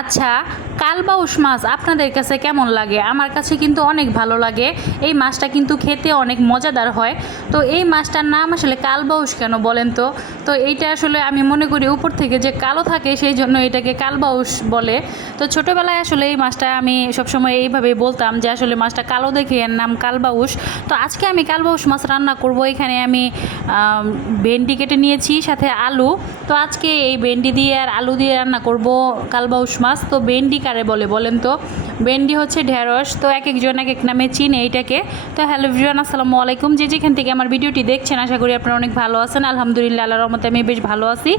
আচ্ছা, কালবাউস মাছ আপনাদের কাছে কেমন লাগে? আমার কাছে কিন্তু অনেক ভালো লাগে। এই মাছটা কিন্তু খেতে অনেক মজাদার হয়। তো এই মাছটার নাম আসলে কালবাউস কেন বলেন তো? তো এইটা আসলে আমি মনে করি উপর থেকে যে কালো থাকে সেই জন্য এটাকে কালবাউস বলে। তো ছোটোবেলায় আসলে এই মাছটা আমি সবসময় এইভাবেই বলতাম যে আসলে মাছটা কালো দেখে এর নাম কালবাউস। তো আজকে আমি কালবাউস মাছ রান্না করব। এখানে আমি ভেন্ডি কেটে নিয়েছি, সাথে আলু। তো আজকে এই ভেন্ডি দিয়ে আর আলু দিয়ে রান্না করব কালবাউস মাছ। তো ভেন্ডি কারে বলে বলেন তো? ভেন্ডি হচ্ছে ঢেঁড়স। তো এক একজন এক এক নামে চিনে এইটাকে। তো হ্যালো এভরিওয়ান, আসসালামু আলাইকুম। যে যেখান থেকে আমার ভিডিওটি দেখছেন আশা করি আপনারা অনেক ভালো আছেন। আলহামদুলিল্লাহ, আল্লাহর রহমতে আমি বেশ ভালো আছি।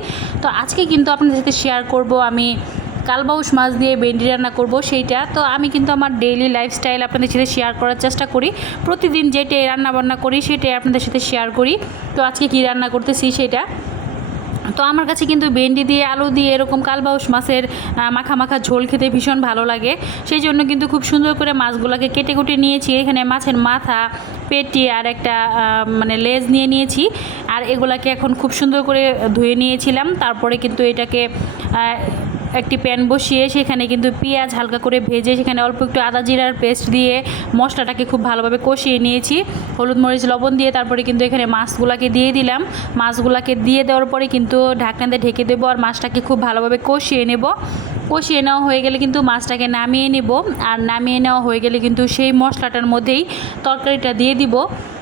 তো আজকে কিন্তু আপনাদের সাথে শেয়ার করব আমি কালবাউস মাছ দিয়ে ভেন্ডি রান্না করব সেইটা। তো আমি কিন্তু আমার ডেইলি লাইফস্টাইল আপনাদের সাথে শেয়ার করার চেষ্টা করি। প্রতিদিন যেটাই রান্না বান্না করি সেটাই আপনাদের সাথে শেয়ার করি। তো আজকে কি রান্না করতেছি সেটা। তো আমার কাছে কিন্তু ভেন্ডি দিয়ে আলু দিয়ে এরকম কালবাউস মাছের মাখা মাখা ঝোল খেতে ভীষণ ভালো লাগে। সেই জন্য কিন্তু খুব সুন্দর করে মাছগুলোকে কেটে কুটে নিয়েছি। এখানে মাছের মাথা, পেটি আর একটা মানে লেজ নিয়ে নিয়েছি। আর এগুলাকে এখন খুব সুন্দর করে ধুয়ে নিয়েছিলাম। তারপরে কিন্তু এটাকে একটি প্যান বসিয়ে সেখানে কিন্তু পেঁয়াজ হালকা করে ভেজে সেখানে অল্প একটু আদা জিরার পেস্ট দিয়ে মশলাটাকে খুব ভালোভাবে কষিয়ে নিয়েছি। হলুদ মরিচ লবণ দিয়ে তারপরে কিন্তু এখানে মাছগুলাকে দিয়ে দিলাম। মাছগুলাকে দিয়ে দেওয়ার পরে কিন্তু ঢাকনা দিয়ে ঢেকে দেবো আর মাছটাকে খুব ভালোভাবে কষিয়ে নেব। কষিয়ে নেওয়া হয়ে গেলে কিন্তু মাছটাকে নামিয়ে নেব। আর নামিয়ে নেওয়া হয়ে গেলে কিন্তু সেই মশলাটার মধ্যেই তরকারিটা দিয়ে দিব।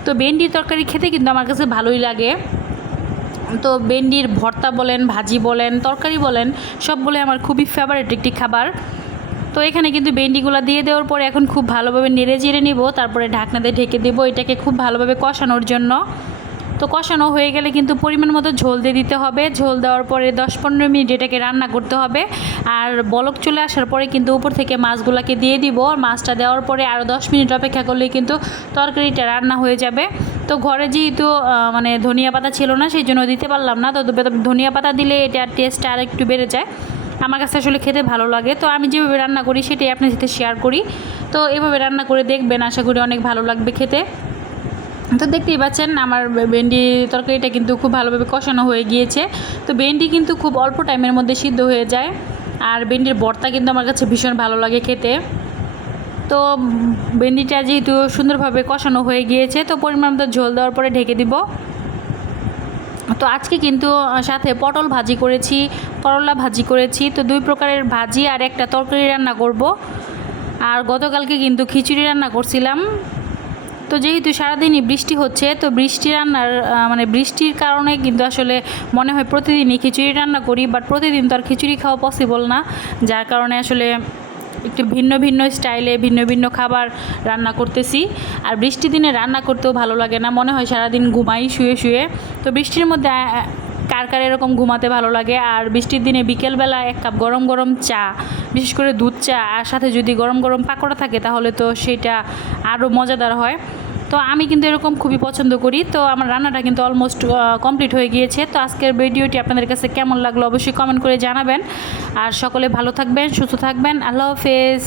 তো ভেন্ডির তরকারি খেতে কিন্তু আমার কাছে ভালোই লাগে। তো ভেন্ডির ভর্তা বলেন, ভাজি বলেন, তরকারি বলেন, সবগুলো আমার খুবই ফেভারিট একটি খাবার। তো এখানে কিন্তু ভেন্ডিগুলো দিয়ে দেওয়ার পরে এখন খুব ভালোভাবে নেড়ে চেড়ে নিব। তারপরে ঢাকনা দিয়ে ঢেকে দেবো এটাকে খুব ভালোভাবে কষানোর জন্য। তো কষানো হয়ে গেলে কিন্তু পরিমাণ মতো ঝোল দিয়ে দিতে হবে। ঝোল দেওয়ার পরে 10-15 মিনিট এটাকে রান্না করতে হবে। আর বলক চলে আসার পরে কিন্তু উপর থেকে মাছগুলোকে দিয়ে দিব। মাছটা দেওয়ার পরে আরও 10 মিনিট অপেক্ষা করলেই কিন্তু তরকারিটা রান্না হয়ে যাবে। তো ঘরে যেহেতু মানে ধনিয়া পাতা ছিল না সেই জন্য দিতে পারলাম না। তো ধনিয়া পাতা দিলে এটার টেস্টটা আর একটু বেড়ে যায়। আমার কাছে আসলে খেতে ভালো লাগে। তো আমি যেভাবে রান্না করি সেটাই আপনার সাথে শেয়ার করি। তো এভাবে রান্না করে দেখবেন, আশা করি অনেক ভালো লাগবে খেতে। তো দেখতেই পাচ্ছেন আমার ভেন্ডি তরকারিটা কিন্তু খুব ভালোভাবে কষানো হয়ে গিয়েছে। তো ভেন্ডি কিন্তু খুব অল্প টাইমের মধ্যে সিদ্ধ হয়ে যায়। আর ভেন্ডির ভর্তা কিন্তু আমার কাছে ভীষণ ভালো লাগে খেতে। তো ভেন্ডিটা যেহেতু সুন্দরভাবে কষানো হয়ে গিয়েছে তো পরিমাণ মতো ঝোল দেওয়ার পরে ঢেকে দিব। তো আজকে কিন্তু সাথে পটল ভাজি করেছি, করলা ভাজি করেছি। তো 2 প্রকারের ভাজি আর একটা তরকারি রান্না করব। আর গতকালকে কিন্তু খিচুড়ি রান্না করছিলাম। তো যেহেতু সারাদিনই বৃষ্টি হচ্ছে তো বৃষ্টি রান্নার মানে বৃষ্টির কারণে কিন্তু আসলে মনে হয় প্রতিদিনই খিচুড়ি রান্না করি, বাট প্রতিদিন তো আর খিচুড়ি খাওয়া পসিবল না। যার কারণে আসলে একটু ভিন্ন ভিন্ন স্টাইলে ভিন্ন ভিন্ন খাবার রান্না করতেছি। আর বৃষ্টির দিনে রান্না করতেও ভালো লাগে না, মনে হয় সারাদিন ঘুমাই শুয়ে শুয়ে। তো বৃষ্টির মধ্যে কার কার এরকম ঘুমাতে ভালো লাগে। আর বৃষ্টির দিনে বিকেলবেলা 1 কাপ গরম গরম চা, বিশেষ করে দুধ চা, আর সাথে যদি গরম গরম পাকোড়া থাকে তাহলে তো সেটা আরও মজাদার হয়। তো আমি কিন্তু এরকম খুবই পছন্দ করি। তো আমার রান্নাটা কিন্তু অলমোস্ট কমপ্লিট হয়ে গিয়েছে। তো আজকের ভিডিওটি আপনাদের কাছে কেমন লাগলো অবশ্যই কমেন্ট করে জানাবেন। আর সকলে ভালো থাকবেন, সুস্থ থাকবেন। আল্লাহ হাফেজ।